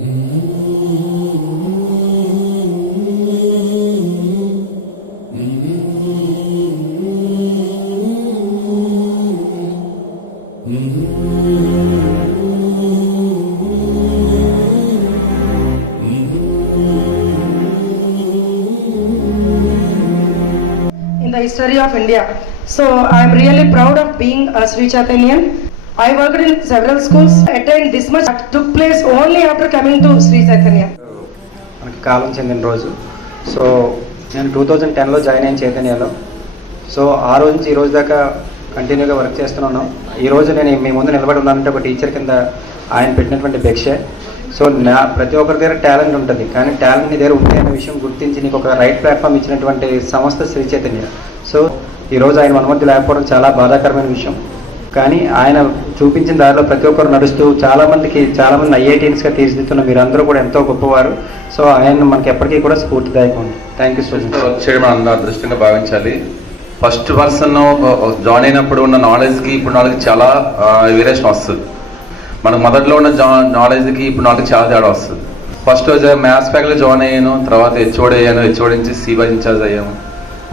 In the history of India. So I am really proud of being a Sri Chaitanyan. I worked in several schools. Attained this much took place only after coming to Sri Chaitanya. మనకి కాలం చెందిన రోజు. So నేను 2010లో join అయిన చైతన్యలో. So ఆ రోజు నుంచి ఈ రోజు దాకా కంటిన్యూగా వర్క్ చేస్తున్నాను. ఈ రోజు నేను మీ ముందు నిలబడి ఉన్నానంటే ఒక టీచర్ కింద ఆయన పెట్టినటువంటి భిక్ష. సో ప్రతి ఒక్కరి దగ్గర టాలెంట్ ఉంటుంది, కానీ టాలెంట్ నీ దగ్గర ఉంది అనే విషయం గుర్తించి నీకు ఒక రైట్ ప్లాట్ఫామ్ ఇచ్చినటువంటి సంస్థ శ్రీ చైతన్య. సో ఈరోజు ఆయన మన మధ్య లేకపోవడం చాలా బాధాకరమైన విషయం. కానీ ఆయన చూపించిన దారిలో ప్రతి ఒక్కరు నడుస్తూ చాలామంది ఐఐటీన్స్గా తీర్చిదిద్దుతున్న మీరందరూ కూడా ఎంతో గొప్పవారు. సో ఆయన మనకి ఎప్పటికీ కూడా స్ఫూర్తిదాయకం ఉంది. Thank you so much. Work చేయడం అందరూ అదృష్టంగా భావించాలి. ఫస్ట్ పర్సన్ జాయిన్ అయినప్పుడు ఉన్న నాలెడ్జ్కి ఇప్పుడు నాలెడ్జ్ చాలా వేరియేషన్ వస్తుంది. మనకు మొదట్లో ఉన్న నాలెడ్జ్కి ఇప్పుడు నాలెడ్జ్ చాలా తేడా వస్తుంది. ఫస్ట్ మ్యాథ్స్ ఫ్యాకల్టీ జాయిన్ అయ్యాను, తర్వాత హెచ్ఓడి అయ్యాను, హెచ్ఓడి నుంచి సిబై ఇన్ఛార్జ్ అయ్యాము.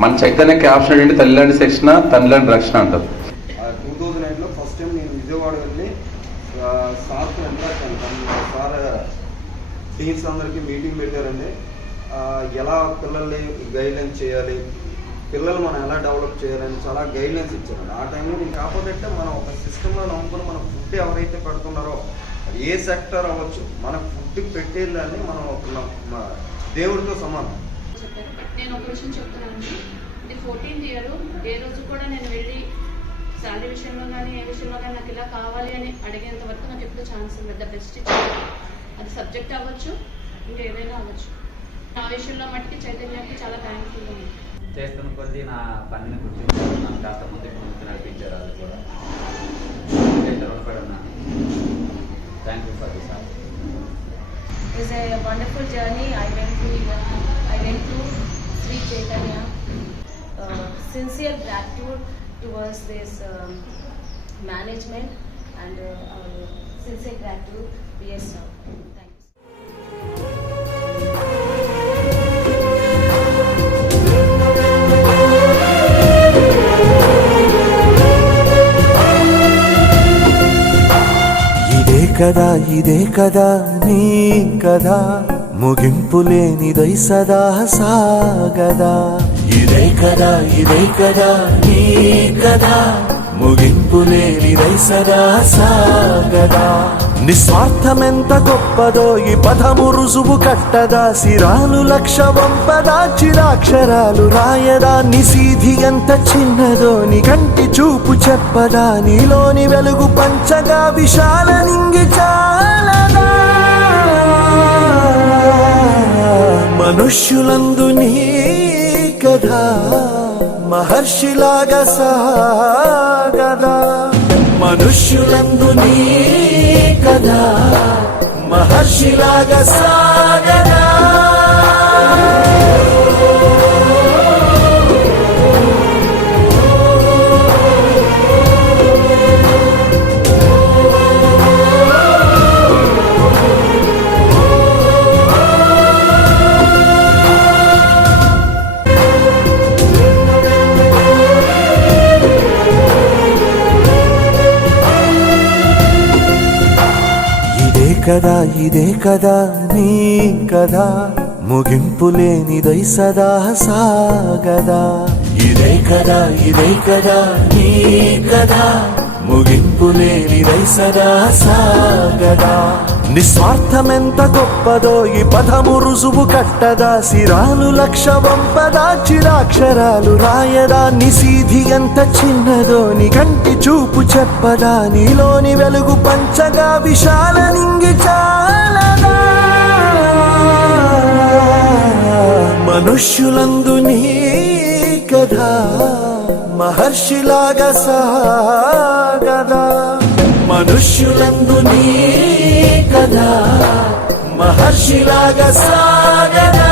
మన చైతన్య క్యాప్షన్ ఏంటి, తల్లిలాంటి శిక్షణ తండ్రిలాంటి రక్షణ అంటారు. 2009లో ఫస్ట్ టైం నేను విజయవాడ వెళ్ళి సార్తో సార్ టీమ్స్ అందరికీ మీటింగ్ పెట్టారండి. ఎలా పిల్లల్ని గైడ్లైన్స్ చేయాలి, పిల్లలు మనం ఎలా డెవలప్ చేయాలని చాలా గైడ్లైన్స్ ఇచ్చారండి. ఆ టైంలో నేను కాకపోతే మనం ఒక సిస్టంలో నమ్ముకుని మన ఫుడ్ ఎవరైతే పెడుతున్నారో ఏ సెక్టర్ అవ్వచ్చు, మన ఫుడ్ పెట్టేదాన్ని మనం దేవుడితో సమానం. నేను ఒక విషయం చెప్తున్నాను, ఇది 14th ఇయర్. ఏ రోజు కూడా నేను వెళ్ళి శాలరీ విషయంలో కానీ ఏ విషయంలో కానీ నాకు ఇలా కావాలి అని అడిగేంత వరకు నాకు ఎప్పుడు ఛాన్స్ ఉంది. ద బెస్ట్ ఇచ్చారు. అది సబ్జెక్ట్ అవ్వచ్చు, ఇంకా ఏదైనా అవ్వచ్చు. ఆ విషయంలో మట్టికి చైతన్యానికి చాలా థ్యాంక్ఫుల్ ఉంది. చేస్తున్న కొద్దీ నా పనిని గుర్తించారు, నన్ను కాస్త ముందుకు నడిపించారు. అది కూడా రుణపడి ఉన్నాను. Thank you for this. It's a wonderful journey. I went to Sri Chaitanya. Sincere gratitude towards this management and sincere gratitude PS sir. Thank you. ఇదే కదా నీ కదా, ముగింపు లేనిదై సదా సాగదా. ఇదే కదా నీ కదా, ముగింపు లేనిదై సదా సాగదా. నిస్వార్థమెంత గొప్పదో ఈ పదము రుజువు కట్టదా. సిరాలు లక్ష వంపదా, చిరాక్షరాలు రాయదా. నిసీధి ఎంత చిన్నదో నీ కంటి చూపు చెప్పదా. నీలోని వెలుగు పంచగా విశాల నింగి చాలదా. మనుష్యులందు నీ కథ మహర్షిలాగా సాగదా. మనుష్యులందు నీ కథ మహర్షిలాగా సాగదా. ఇదే కదా నీ కదా, ముగింపు లేనిదై సదా సాగదా. ఇదే కదా నీ కదా, ముగింపు లేనిదై సదా సాగదా. నిస్వార్థమెంత గొప్పదో ఈ పదము రుజువు కట్టదా. సిరాలు లక్ష వంపదా, చిరాక్షరాలు రాయదా. నిసీధి ఎంత చిన్నదో నీ కంటి చూపు చెప్పదా. నీలోని వెలుగు పంచగా విశాల నింగి చాలదా. మనుష్యులందు నీ కథ మహర్షిలాగా సాగదా. మనుష్యులందు నీ కథ మహర్షిలాగా సాగదా.